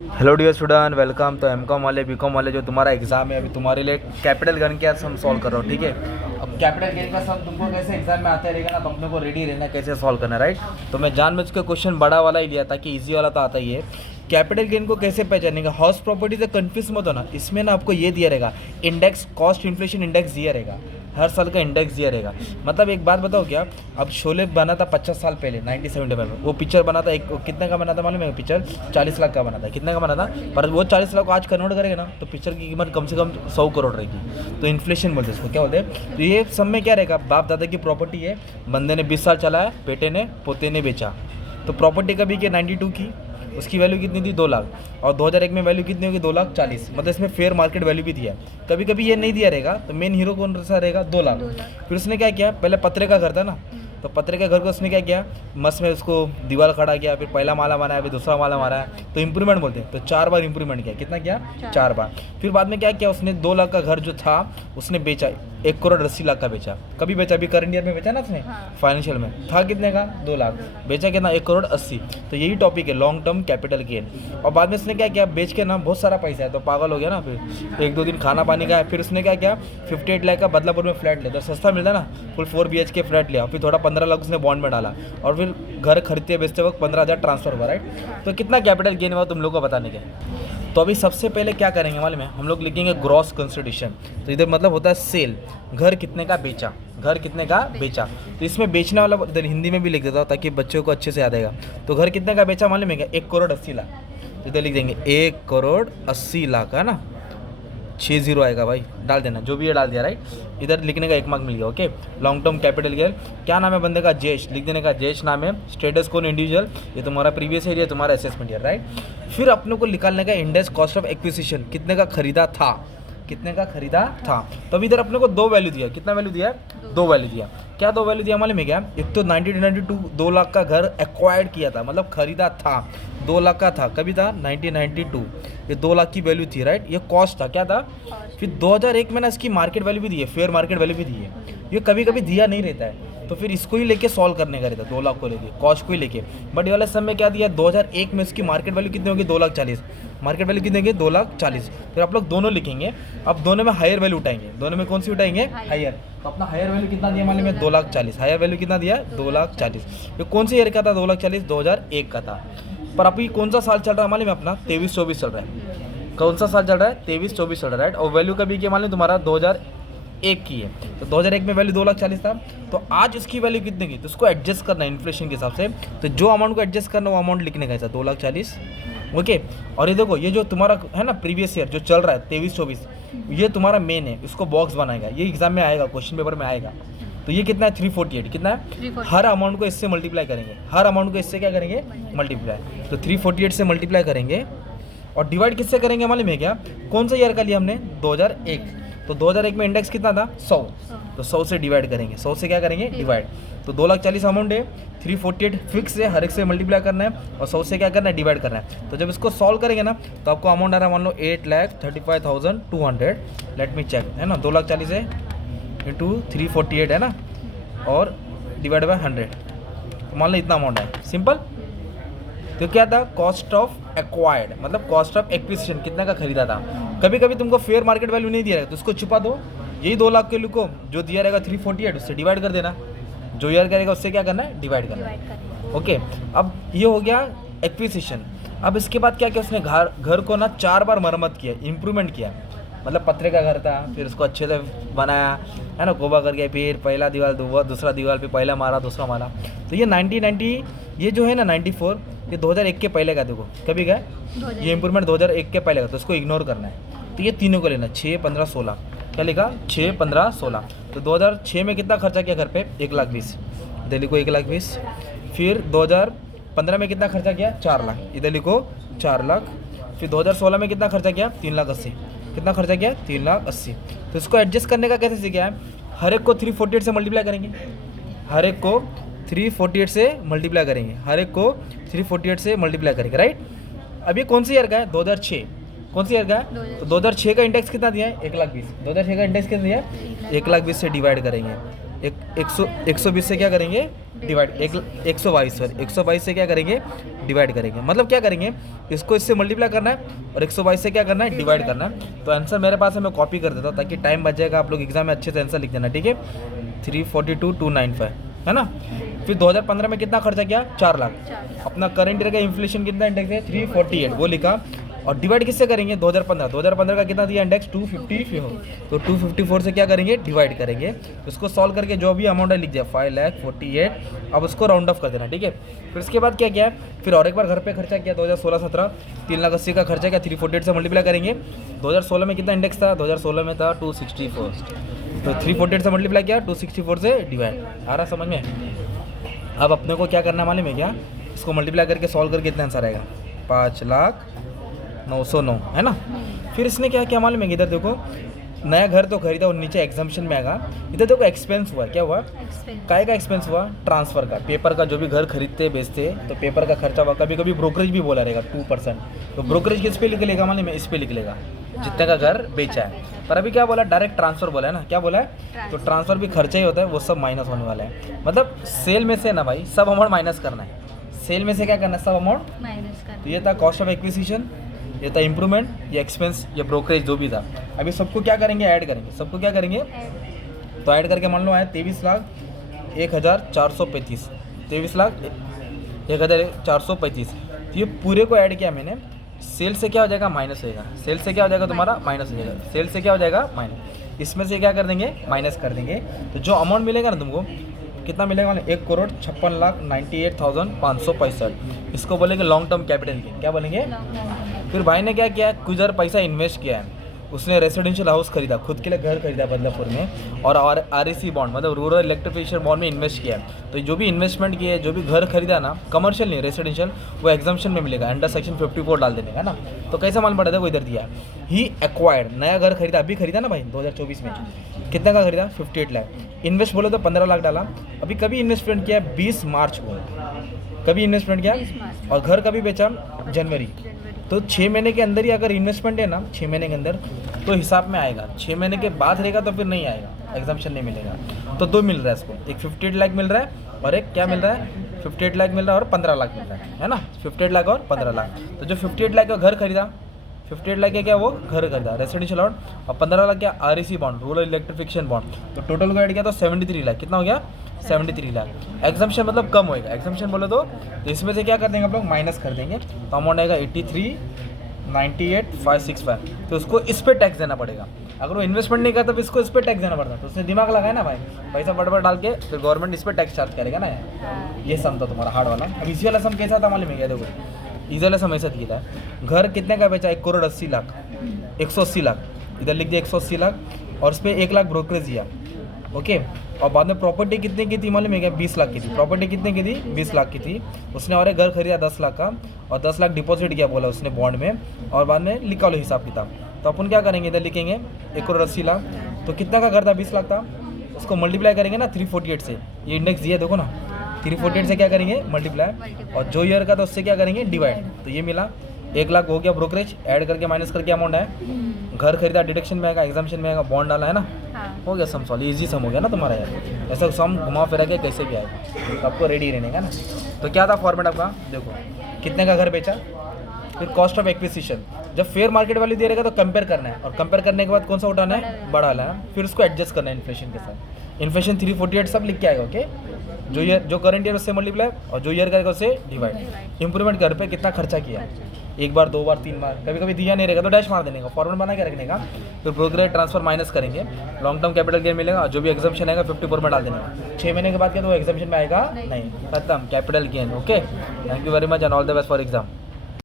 Hello dear student, welcome. तो MCom वाले BCom वाले जो तुम्हारा एग्जाम है अभी तुम्हारे लिए कैपिटल गन के सम सॉल्व कर रहा हूँ, ठीक है। अब कैपिटल गेन का सम तुमको कैसे एग्जाम में आता रहेगा ना, तो अपने को रेडी रहना कैसे सॉल्व करना है, राइट। तो मैं जानबूझ के क्वेश्चन बड़ा वाला ही लिया ताकि इजी वाला तो आता ही है। कैपिटल गेन को कैसे पहचानेगा, हाउस प्रॉपर्टी से कंफ्यूज मत होना। इसमें ना आपको ये दिया रहेगा इंडेक्स, कॉस्ट इन्फ्लेशन इंडेक्स दिया रहेगा, हर साल का इंडेक्स दिया रहेगा। मतलब एक बात बताओ क्या, अब शोले बना था 50 साल पहले 1975 में, वो पिक्चर बना था, एक कितने का बना था मालूम है? पिक्चर 40 लाख का बना था। कितने का बना था? पर वो 40 लाख को आज कन्वर्ट करेगा ना तो पिक्चर की कीमत कम से कम 100 करोड़ रहेगी। तो इन्फ्लेशन बोलते हैं इसको, क्या बोलते हैं। तो ये सब में क्या रहेगा, बाप दादा की प्रॉपर्टी है, बंदे ने 20 साल चलाया, बेटे ने पोते ने बेचा। तो प्रॉपर्टी कभी की 92 की, उसकी वैल्यू कितनी थी? 2 लाख। और 2001 में वैल्यू कितनी होगी? 2,40,000। मतलब इसमें फेयर मार्केट वैल्यू भी दिया है। कभी कभी ये नहीं दिया रहेगा तो मेन हीरो कौन सा रहेगा? 2 लाख। फिर उसने क्या किया, पहले पत्रे का घर था ना, तो पत्रे के घर को उसने क्या किया, मस्त में उसको दीवार खड़ा किया, फिर पहला माला बनाया, फिर दूसरा माला मारा, तो इंप्रूवमेंट बोलते हैं। तो 4 बार इंप्रूवमेंट किया। कितना किया? 4 बार। फिर बाद में क्या किया उसने, 2 लाख का घर जो था उसने बेचा, 1,80,00,000 का बेचा। कभी बेचा? अभी करंट ईयर में बेचा ना उसने, फाइनेंशियल में था कितने का? 2 लाख। बेचा कितना? 1,80,00,000। तो यही टॉपिक है, लॉन्ग टर्म कैपिटल गेन। और बाद में उसने क्या किया, बेच के ना बहुत सारा पैसा है तो पागल हो गया ना, फिर 1-2 दिन खाना पानी का है। फिर उसने क्या किया, 58 लाख का बदलापुर में फ्लैट लिया, तो सस्ता मिलता ना, फुल 4 BHK फ्लैट लिया। फिर थोड़ा 15 लाख उसने बॉन्ड में डाला, और फिर घर खरीदते बेचते वक्त 15,000 ट्रांसफर हुआ, राइट। तो कितना कैपिटल गेन हुआ तुम लोग को बताने के। तो अभी सबसे पहले क्या करेंगे मालूम है, हम लोग लिखेंगे ग्रॉस कंसिडरेशन। तो इधर मतलब होता है सेल, घर कितने का बेचा, घर कितने का बेचा। तो इसमें बेचने वाला इधर हिंदी में भी लिख देता हूँ ताकि बच्चों को अच्छे से याद आएगा। तो घर कितने का बेचा मालूम है क्या? 1,80,00,000। तो इधर लिख देंगे 1,80,00,000 है ना, 60 आएगा भाई, डाल देना जो भी है डाल दिया, राइट। इधर लिखने का 1 मार्क मिल गया, okay. Long term capital gain, क्या नाम है बंदे का? जयेश। लिख देने का जयेश नाम है। स्टेटस कौन? इंडिविजुअल। ये तुम्हारा प्रीवियस ईयर, तुम्हारा असेसमेंट ईयर, राइट। फिर अपने को निकालने का इंडेक्स कॉस्ट ऑफ एक्विजिशन, कितने का खरीदा था, कितने का खरीदा था। तो अभी इधर अपने को 2 वैल्यू दिया। कितना वैल्यू दिया? 2 वैल्यू दिया। क्या 2 वैल्यू दिया मालूम है क्या? एक तो 1992 2 लाख का घर एक्वायर्ड किया था, मतलब खरीदा था, 2 लाख का था। कभी था? 1992। ये 2 लाख की वैल्यू थी, राइट। ये कॉस्ट था, क्या था। फिर 2001 में ना इसकी मार्केट वैल्यू भी दी है, फेयर मार्केट वैल्यू भी दी है। ये कभी कभी दिया नहीं रहता है, तो फिर इसको ही लेके सॉल्व करने का रहता है, 2 लाख को लेके, कॉस्ट को ही लेके। बट ये वाले समय क्या दिया, 2001 में इसकी मार्केट वैल्यू कितनी होगी? 2,40,000। मार्केट वैल्यू कितनी होगी? 2,40,000। फिर आप लोग दोनों लिखेंगे। अब दोनों में हायर वैल्यू उठाएंगे। दोनों में कौन सी उठाएंगे? हायर। तो अपना हायर वैल्यू कितना दिया मालूम है? 2,40,000। हायर वैल्यू कितना दिया? 2,40,000। ये कौन सी ईयर का था? 2,40,000 2001 का था। पर अभी कौन सा साल चल रहा है मालूम है अपना? 23-24 चल रहा है। कौन सा साल चल रहा है? 23-24 चल रहा है, राइट। और वैल्यू कभी की मालूम तुम्हारा 2001 की है। तो 2001 में वैल्यू 2,40,000 था, तो आज उसकी वैल्यू कितने की? तो उसको एडजस्ट करना है इन्फ्लेशन के हिसाब से। तो जो अमाउंट को एडजस्ट करना वो अमाउंट लिखने का, ऐसा 2,40,000, ओके। और ये देखो, ये जो तुम्हारा है ना प्रीवियस ईयर जो चल रहा है 23-24, ये तुम्हारा मेन है, इसको बॉक्स बनाएगा, ये एग्जाम में आएगा, क्वेश्चन पेपर में आएगा। तो ये कितना है? 348। कितना है? 348। हर अमाउंट को इससे मल्टीप्लाई करेंगे, हर अमाउंट को इससे क्या करेंगे? मल्टीप्लाई। तो 348 से मल्टीप्लाई करेंगे और डिवाइड किससे करेंगे मालूम है क्या? कौन सा ईयर का लिया हमने? 2001। तो 2001 में इंडेक्स कितना था? 100। तो 100 से डिवाइड करेंगे, 100 से क्या करेंगे? डिवाइड। तो 2,40,000 अमाउंट है, 348 फिक्स है, हर एक से मल्टीप्लाई करना है और 100 से क्या करना है? डिवाइड करना है। तो जब इसको सॉल्व करेंगे ना तो आपको अमाउंट आ रहा है मान लो 8,35,200। लेट मी चेक, है ना, 2,40,000 है इंटू 348 है ना, और डिवाइड बाय 100, तो मान लो इतना अमाउंट है, सिंपल। तो क्या था? कॉस्ट ऑफ एक्वायर्ड, मतलब कॉस्ट ऑफ एक्विजिशन, कितना का खरीदा था। कभी कभी तुमको फेयर मार्केट वैल्यू नहीं दिया रहेगा तो उसको छुपा दो, यही 2 लाख के लिखो, जो दिया रहेगा 348 उससे डिवाइड कर देना, जो ईयर करेगा उससे क्या करना है? डिवाइड करना है, ओके। अब ये हो गया एक्विजिशन। अब इसके बाद क्या किया उसने, घर को ना 4 बार मरम्मत किया, इम्प्रूवमेंट किया। मतलब पत्रे का घर था, फिर उसको अच्छे से बनाया, है ना, कोबा करके, फिर पहला दीवार, दूसरा दीवार, फिर पहला मारा, दूसरा मारा। तो ये 1990, ये जो है ना 94, ये 2001 के पहले का, देखो कभी का ये इंप्रूवमेंट 2001 के पहले का, तो उसको इग्नोर करना है। तो ये तीनों को लेना, 6, 15, 16। क्या लिखा? 6, 15, 16। तो 2006 में कितना खर्चा किया घर पे? 1,20,000। इधर लिखो 1,20,000। फिर 2015 में कितना खर्चा किया? 4 लाख। इधर लिखो 4 लाख। फिर 2016 में कितना खर्चा किया? 3,80,000। कितना खर्चा किया? 3,80,000। तो इसको एडजस्ट करने का कैसे सीखा है? हर एक को 348 से मल्टीप्लाई करेंगे, हर एक को 348 से मल्टीप्लाई करेंगे, हर एक को 348 से मल्टीप्लाई करेंगे, राइट। अब ये कौन सी ईयर का है? 2006। कौन सी ईयर का है? तो 2006 का इंडेक्स कितना दिया है? 1,20,000। 2006 का इंडेक्स कितना दिया है? 1,20,000 से डिवाइड करेंगे, 120 से क्या करेंगे? डिवाइड 122 सर 122 से क्या करेंगे डिवाइड करेंगे, मतलब क्या करेंगे इसको इससे मल्टीप्लाई करना है और 122 से क्या करना है डिवाइड करना है। तो आंसर मेरे पास है, मैं कॉपी कर देता हूँ ताकि टाइम बच जाएगा, आप लोग एग्जाम में अच्छे से आंसर लिख देना, ठीक है। 342,295 है ना। फिर 2015 में कितना खर्चा किया 4 लाख, अपना करंट ईयर का इन्फ्लेशन कितना इंडेक्स है 348 वो लिखा, और डिवाइड किससे करेंगे 2015 का कितना दिया इंडेक्स 254, तो 254 से क्या करेंगे डिवाइड करेंगे। उसको सॉल्व करके जो भी अमाउंट है लिख दिया 5,48,000, अब उसको राउंड ऑफ कर देना, ठीक है। फिर उसके बाद क्या किया फिर और एक बार घर पे खर्चा किया 2016-17 3,80,000 का खर्चा किया, 348 से मल्टीप्लाई करेंगे। 2016 में कितना इंडेक्स था 2016 में था 264, तो 348 से मल्टीप्लाई किया 264 से डिवाइड, आ रहा समझ में। अब अपने को क्या करना मालूम है क्या, इसको मल्टीप्लाई करके सॉल्व करके कितना आंसर आएगा 5,09,909 है ना। फिर इसने क्या क्या मालूम है, इधर देखो नया घर तो खरीदा और नीचे एग्जाम्पशन में आएगा, इधर देखो एक्सपेंस हुआ, क्या हुआ काय का एक्सपेंस हुआ ट्रांसफ़र का, पेपर का जो भी घर खरीदते बेचते तो पेपर का खर्चा हुआ, कभी कभी ब्रोकरेज भी बोला रहेगा 2%, तो ब्रोकरेज किस पे लिख लेगा मालूम है इस पे लिख लेगा जितने का घर बेचा है। पर अभी क्या बोला डायरेक्ट ट्रांसफ़र बोला है ना, क्या बोला है तो ट्रांसफ़र भी खर्चा ही होता है, वो सब माइनस होने वाला है। मतलब सेल में से ना भाई सब अमाउंट माइनस करना है, सेल में से क्या करना है सब अमाउंट माइनस करना। तो ये था कॉस्ट ऑफ एक्विजिशन, ये था इम्प्रूवमेंट, ये एक्सपेंस, ये ब्रोकरेज जो भी था। अभी सबको क्या करेंगे ऐड करेंगे, सबको क्या करेंगे तो ऐड करके मान लो आया 23,01,435, 23,01,435। तो ये पूरे को ऐड किया मैंने, सेल से क्या हो जाएगा माइनस होएगा, सेल से क्या हो जाएगा तुम्हारा माइनस हो जाएगा, सेल से क्या हो जाएगा माइनस, इसमें से क्या कर देंगे माइनस कर देंगे। तो जो अमाउंट मिलेगा ना तुमको कितना मिलेगा 1,56,98,565, इसको बोलेंगे लॉन्ग टर्म कैपिटल गेन, क्या बोलेंगे। फिर भाई ने क्या किया कुछ ज़्यादा पैसा इन्वेस्ट किया है, उसने रेसिडेंशियल हाउस खरीदा, खुद के लिए घर खरीदा बदलापुर में, और REC बॉन्ड मतलब रूरल इलेक्ट्रिफिकेशन बॉन्ड में इन्वेस्ट किया है। तो जो भी इन्वेस्टमेंट किया है जो भी घर खरीदा ना कमर्शियल नहीं रेसिडेंशियल, वो एग्जाम्पशन में मिलेगा, अंडर सेक्शन 54 डाल देने का ना। तो कैसा मालूम पड़ा था वो इधर दिया ही एक्वायर्ड, नया घर खरीदा, अभी खरीदा ना भाई 2024 में, कितना का खरीदा 58 लाख, इन्वेस्ट बोले तो 15 लाख डाला। अभी कभी इन्वेस्टमेंट किया 20 मार्च को, कभी इन्वेस्टमेंट किया, और घर कभी बेचा जनवरी। तो 6 महीने के अंदर ही अगर इन्वेस्टमेंट है ना 6 महीने के अंदर तो हिसाब में आएगा, 6 महीने के बाद रहेगा तो फिर नहीं आएगा, एग्जाम्पशन नहीं मिलेगा। तो 2 मिल रहा है इसको, एक 58 लाख मिल रहा है और एक क्या मिल रहा है 58 लाख मिल रहा है और 15 लाख मिल रहा है ना, 58 लाख और 15 लाख। तो जो 58 लाख का घर खरीदा, 58 लाख क्या वो घर खरीदा रेसिडेंशियल बॉन्ड, और 15 लाख क्या REC bond rural electrification bond, तो टोटल को ऐड किया तो 73 लाख, कितना हो गया 73 लाख। एग्जाम्पशन मतलब कम होएगा, एग्जाम्पशन बोले तो इसमें से क्या कर देंगे आप लोग माइनस कर देंगे, तो अमाउंट आएगा 83,98,565। तो उसको इस पर टैक्स देना पड़ेगा, अगर वो इन्वेस्टमेंट नहीं करता तो इसको इस पर टैक्स देना पड़ता, तो उसने दिमाग लगाया ना भाई, पैसा बड़बड़ डाल के फिर गवर्नमेंट इस पर टैक्स चार्ज करेगा ना। ये सम था तुम्हारा हार्ड वाला। अब इसी वाला सम कैसा था मालूम है क्या, देखो इसी वाला सम ऐसा दिया था, घर कितने का बेचा 1,80,00,000, 180 लाख इधर लिख दिया 180 लाख, और उस पर 1 लाख ब्रोकरेज दिया, ओके। और बाद में प्रॉपर्टी कितने की थी मालूम है क्या 20 लाख की थी, प्रॉपर्टी कितने की थी 20 लाख की थी। उसने और एक घर खरीदा 10 लाख का, और 10 लाख डिपॉजिट किया बोला उसने बॉन्ड में, और बाद में लिखा लो हिसाब किताब। तो अपन क्या करेंगे इधर लिखेंगे 1,80,00,000, तो कितना का घर था 20 लाख था, उसको मल्टीप्लाई करेंगे ना 348 से, ये इंडेक्स दिया देखो ना 348 से क्या करेंगे मल्टीप्लाई, और जो ईयर का था उससे क्या करेंगे डिवाइड। तो ये मिला 1 लाख हो गया ब्रोकरेज, ऐड करके माइनस करके अमाउंट है, घर खरीदा डिडक्शन में आएगा, एग्जाम्पशन में आएगा, बॉन्ड डाला है ना, हो गया सम सॉल्व, इजी सम हो गया ना तुम्हारा यार। ऐसा सम घुमा फिरा के कैसे भी आएगा, तो आपको रेडी रहने का ना। तो क्या था फॉर्मेट आपका, देखो कितने का घर बेचा, फिर कॉस्ट ऑफ एक्विजिशन, जब फेयर मार्केट वैल्यू दे रहेगा तो कंपेयर करना है, और कंपेयर करने के बाद कौन सा उठाना है बड़ा वाला है, फिर उसको एडजस्ट करना है इन्फ्लेशन के साथ। इन्फ्लेशन 348 सब लिख के आएगा, ओके। जो ईयर जो करंट ईयर उससे मल्टीप्लाई, और जो ईयर करेगा उससे डिवाइड। इंप्रूवमेंट घर पे कितना खर्चा किया, 1 बार 2 बार 3 बार, कभी कभी दिया नहीं रहेगा तो डैश मार देने का, फॉर्मेट बना के रखने का। फिर ब्रोकरेज ट्रांसफर माइनस करेंगे, लॉन्ग टर्म कैपिटल गेन मिलेगा, जो भी एग्जाम्पशन आएगा 54 में डाल देने का। 6 महीने के बाद क्या तो एग्जाम्पशन में आएगा नहीं, खत्म capital gain, okay. Thank you very much and all the best for exam.